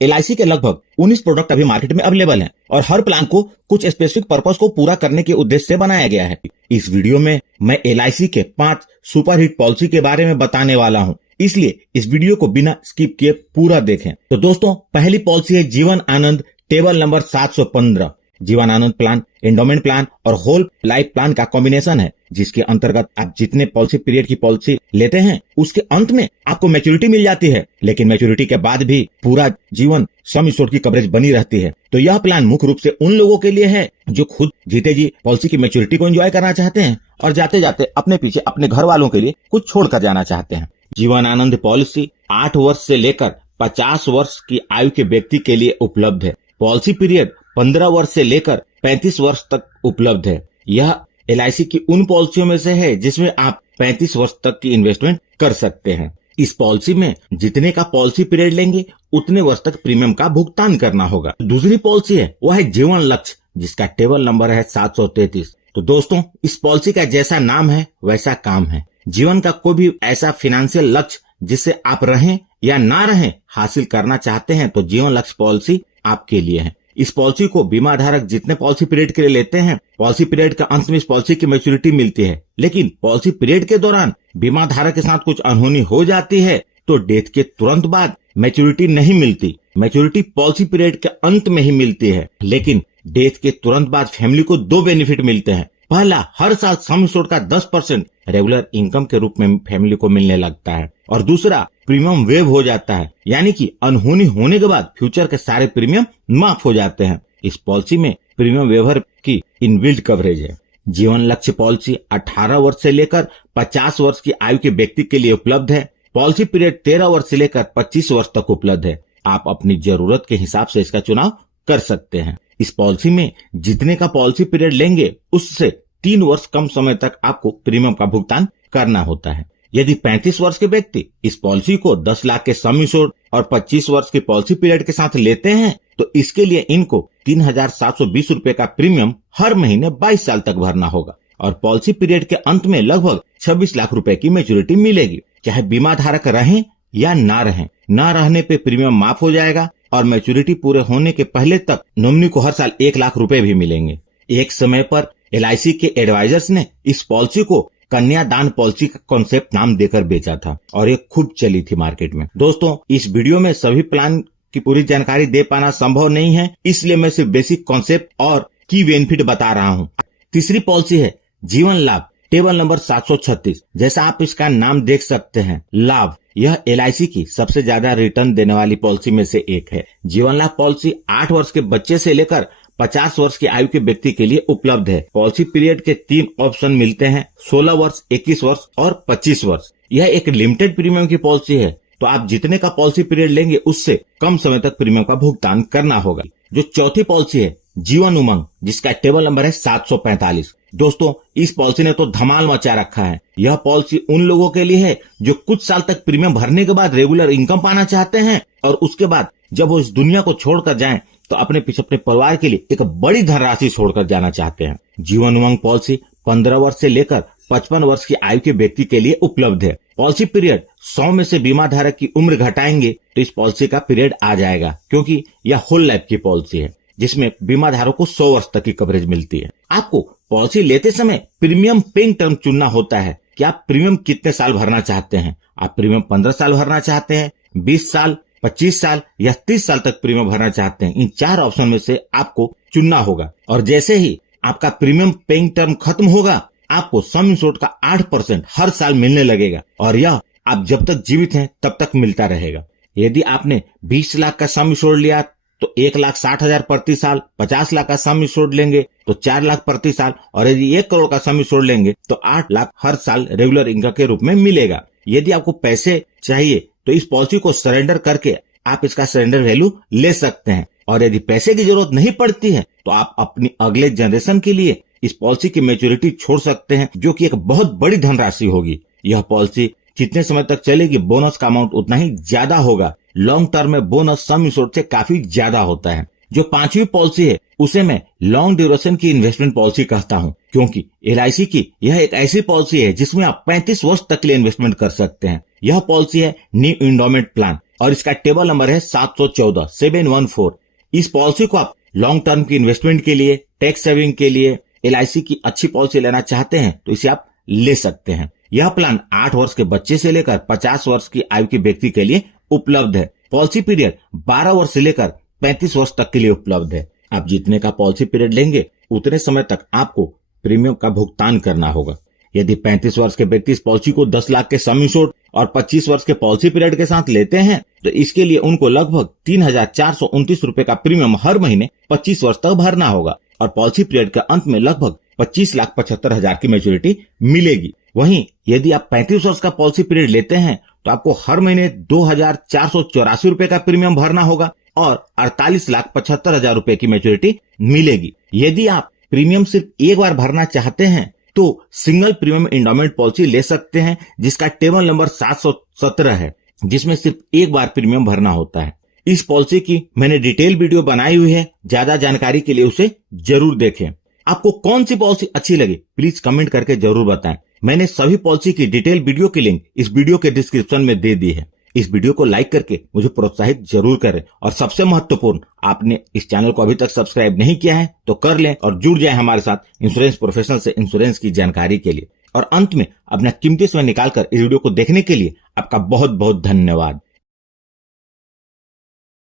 LIC के लगभग 19 product अभी मार्केट में अवेलेबल हैं और हर प्लान को कुछ स्पेसिफिक पर्पस को पूरा करने के उद्देश्य से बनाया गया है। इस वीडियो में मैं LIC के 5 सुपरहिट पॉलिसी के बारे में बताने वाला हूँ, इसलिए इस वीडियो को बिना स्किप किए पूरा देखें। तो दोस्तों, पहली पॉलिसी है Jeevan Anand table number 715। Jeevan Anand plan endowment plan और होल लाइफ प्लान का कॉम्बिनेशन है, जिसके अंतर्गत आप जितने पॉलिसी पीरियड की पॉलिसी लेते हैं उसके अंत में आपको मैच्योरिटी मिल जाती है, लेकिन मैच्योरिटी के बाद भी पूरा जीवन सम एश्योर्ड की कवरेज बनी रहती है। तो यह प्लान मुख्य रूप से उन लोगों के लिए है जो खुद जीते जी पॉलिसी की मैच्योरिटी को एंजॉय करना चाहते हैं और जाते जाते अपने पीछे अपने घर वालों के लिए कुछ छोड़ कर जाना चाहते हैं। जीवन आनंद पॉलिसी 8 वर्ष से लेकर 50 वर्ष की आयु के व्यक्ति के लिए उपलब्ध है। पॉलिसी पीरियड 15 वर्ष से लेकर 35 वर्ष तक उपलब्ध है। यह LIC की उन पॉलिसियों में से है जिसमें आप 35 वर्ष तक की इन्वेस्टमेंट कर सकते हैं। इस पॉलिसी में जितने का पॉलिसी पीरियड लेंगे उतने वर्ष तक प्रीमियम का भुगतान करना होगा। दूसरी पॉलिसी है वह है जीवन लक्ष्य, जिसका टेबल नंबर है 733। तो दोस्तों, इस पॉलिसी का जैसा नाम है वैसा काम है। जीवन का कोई भी ऐसा फाइनेंशियल लक्ष्य जिससे आप रहें या ना रहें हासिल करना चाहते हैं तो जीवन लक्ष्य पॉलिसी आपके लिए है। इस पॉलिसी को बीमा धारक जितने पॉलिसी पीरियड के लिए लेते हैं, पॉलिसी पीरियड के अंत में इस पॉलिसी की मैच्योरिटी मिलती है, लेकिन पॉलिसी पीरियड के दौरान बीमा धारक के साथ कुछ अनहोनी हो जाती है तो डेथ के तुरंत बाद मैच्योरिटी नहीं मिलती। मैच्योरिटी पॉलिसी पीरियड के अंत में ही मिलती है, लेकिन डेथ के तुरंत बाद फैमिली को 2 बेनिफिट मिलते हैं। पहला, हर साल सम एश्योर्ड का 10% रेगुलर इनकम के रूप में फैमिली को मिलने लगता है, और दूसरा, प्रीमियम वेव हो जाता है, यानी कि अनहोनी होने के बाद फ्यूचर के सारे प्रीमियम माफ हो जाते हैं। इस पॉलिसी में प्रीमियम वेवर की इनबिल्ट कवरेज है। जीवन लक्ष्य पॉलिसी 18 वर्ष से लेकर 50 वर्ष की आयु के व्यक्ति के लिए उपलब्ध है। पॉलिसी पीरियड 13 वर्ष से लेकर 25 वर्ष तक उपलब्ध है। आप अपनी जरूरत के हिसाब से इसका चुनाव कर सकते हैं। इस पॉलिसी में जितने का पॉलिसी पीरियड लेंगे उससे 3 वर्ष कम समय तक आपको प्रीमियम का भुगतान करना होता है। यदि 35 वर्ष के व्यक्ति इस पॉलिसी को 10 लाख के सम एश्योर्ड और 25 वर्ष के पॉलिसी पीरियड के साथ लेते हैं तो इसके लिए इनको 3,720 रूपये का प्रीमियम हर महीने 22 साल तक भरना होगा और पॉलिसी पीरियड के अंत में लगभग 26 लाख रुपए की मैच्योरिटी मिलेगी। चाहे बीमा धारक रहें या ना रहें, ना रहने पे प्रीमियम माफ हो जाएगा और मैच्योरिटी पूरे होने के पहले तक नॉमिनी को हर साल 1 लाख रुपए भी मिलेंगे। एक समय पर LIC के एडवाइजर्स ने इस पॉलिसी को कन्यादान पॉलिसी का कॉन्सेप्ट नाम देकर बेचा था और ये खूब चली थी मार्केट में। दोस्तों, इस वीडियो में सभी प्लान की पूरी जानकारी दे पाना संभव नहीं है, इसलिए मैं सिर्फ बेसिक कॉन्सेप्ट और की बेनिफिट बता रहा हूँ। तीसरी पॉलिसी है जीवन लाभ टेबल नंबर 736। जैसा आप इसका नाम देख सकते हैं, लाभ, यह LIC की सबसे ज्यादा रिटर्न देने वाली पॉलिसी में से एक है। जीवन लाभ पॉलिसी 8 वर्ष के बच्चे से लेकर 50 वर्ष की आयु के व्यक्ति के लिए उपलब्ध है। पॉलिसी पीरियड के 3 ऑप्शन मिलते हैं, 16 वर्ष, 21 वर्ष और 25 वर्ष। यह एक लिमिटेड प्रीमियम की पॉलिसी है, तो आप जितने का पॉलिसी पीरियड लेंगे उससे कम समय तक प्रीमियम का भुगतान करना होगा। जो चौथी पॉलिसी है जीवन उमंग, जिसका टेबल नंबर है 745। दोस्तों, इस पॉलिसी ने तो धमाल मचा रखा है। यह पॉलिसी उन लोगों के लिए है जो कुछ साल तक प्रीमियम भरने के बाद रेगुलर इनकम पाना चाहते हैं और उसके बाद जब वो इस दुनिया को छोड़कर जाएं तो अपने पीछे अपने परिवार के लिए एक बड़ी धनराशि छोड़कर जाना चाहते हैं। जीवन उमंग पॉलिसी 15 वर्ष से लेकर 55 वर्ष की आयु के व्यक्ति के लिए उपलब्ध है। पॉलिसी पीरियड 100 में से बीमा धारक की उम्र घटाएंगे तो इस पॉलिसी का पीरियड आ जाएगा, क्योंकि यह होल लाइफ की पॉलिसी है जिसमें बीमा धारक को 100 वर्ष तक की कवरेज मिलती है। आपको पॉलिसी लेते समय प्रीमियम पेइंग टर्म चुनना होता है कि आप प्रीमियम कितने साल भरना चाहते हैं। आप प्रीमियम 15 साल भरना चाहते हैं, 20 साल, 25 साल या 30 साल तक प्रीमियम भरना चाहते हैं। इन 4 ऑप्शन में से आपको चुनना होगा और जैसे ही आपका प्रीमियम पेइंग टर्म खत्म होगा आपको सम एश्योर्ड का 8% हर साल मिलने लगेगा और यह आप जब तक जीवित हैं तब तक मिलता रहेगा। यदि आपने 20 लाख का सम एश्योर्ड लिया तो 1,60,000 प्रति साल, 50 लाख का सम एश्योर्ड लेंगे तो 4 लाख प्रति साल और यदि 1 करोड़ का सम एश्योर्ड लेंगे तो 8 लाख हर साल रेगुलर इनकम के रूप में मिलेगा। यदि आपको पैसे चाहिए तो इस पॉलिसी को सरेंडर करके आप इसका सरेंडर वैल्यू ले सकते हैं और यदि पैसे की जरूरत नहीं पड़ती है तो आप अपनी अगले जनरेशन के लिए इस पॉलिसी की मैच्योरिटी छोड़ सकते हैं, जो कि एक बहुत बड़ी धनराशि होगी। यह पॉलिसी जितने समय तक चलेगी बोनस का अमाउंट उतना ही ज्यादा होगा। लॉन्ग टर्म में बोनस सम एश्योर्ड से काफी ज्यादा होता है। जो 5वीं पॉलिसी है उसे मैं लॉन्ग ड्यूरेशन की इन्वेस्टमेंट पॉलिसी कहता हूं, क्योंकि LIC की यह एक ऐसी पॉलिसी है जिसमें आप 35 वर्ष तक के लिए इन्वेस्टमेंट कर सकते हैं। यह पॉलिसी है न्यू एंडोमेंट प्लान और इसका टेबल नंबर है 714 इस पॉलिसी को आप लॉन्ग टर्म की इन्वेस्टमेंट के लिए, टैक्स सेविंग के लिए LIC की अच्छी पॉलिसी लेना चाहते हैं तो इसे आप ले सकते हैं। यह प्लान 8 वर्ष के बच्चे से लेकर 50 वर्ष की आयु के व्यक्ति के लिए उपलब्ध है। पॉलिसी पीरियड 12 वर्ष से लेकर 35 वर्ष तक के लिए उपलब्ध है। आप जितने का पॉलिसी पीरियड लेंगे उतने समय तक आपको प्रीमियम का भुगतान करना होगा। यदि 35 वर्ष के व्यक्ति इस पॉलिसी को 10 लाख के सम इंश्योर्ड और 25 वर्ष के पॉलिसी पीरियड के साथ लेते हैं तो इसके लिए उनको लगभग 3,429 रुपए का प्रीमियम हर महीने 25 वर्ष तक भरना होगा और पॉलिसी पीरियड के अंत में लगभग 25,75,000 की मैच्योरिटी मिलेगी। वहीं यदि आप 35 वर्ष का पॉलिसी पीरियड लेते हैं तो आपको हर महीने 2,484 रुपए का प्रीमियम भरना होगा और 48,75,000 रुपए की मैच्योरिटी मिलेगी। यदि आप प्रीमियम सिर्फ एक बार भरना चाहते हैं तो सिंगल प्रीमियम एंडोमेंट पॉलिसी ले सकते हैं जिसका टेबल नंबर 717 है, जिसमें सिर्फ एक बार प्रीमियम भरना होता है। इस पॉलिसी की मैंने डिटेल वीडियो बनाई हुई है, ज्यादा जानकारी के लिए उसे जरूर देखें। आपको कौन सी पॉलिसी अच्छी लगी प्लीज कमेंट करके जरूर बताएं। मैंने सभी पॉलिसी की डिटेल वीडियो की लिंक इस वीडियो के डिस्क्रिप्शन में दे दी है। इस वीडियो को लाइक करके मुझे प्रोत्साहित जरूर करें और सबसे महत्वपूर्ण, आपने इस चैनल को अभी तक सब्सक्राइब नहीं किया है तो कर लें और जुड़ जाएं हमारे साथ इंश्योरेंस प्रोफेशनल से इंश्योरेंस की जानकारी के लिए। और अंत में अपना कीमती समय निकालकर इस वीडियो को देखने के लिए आपका बहुत बहुत धन्यवाद।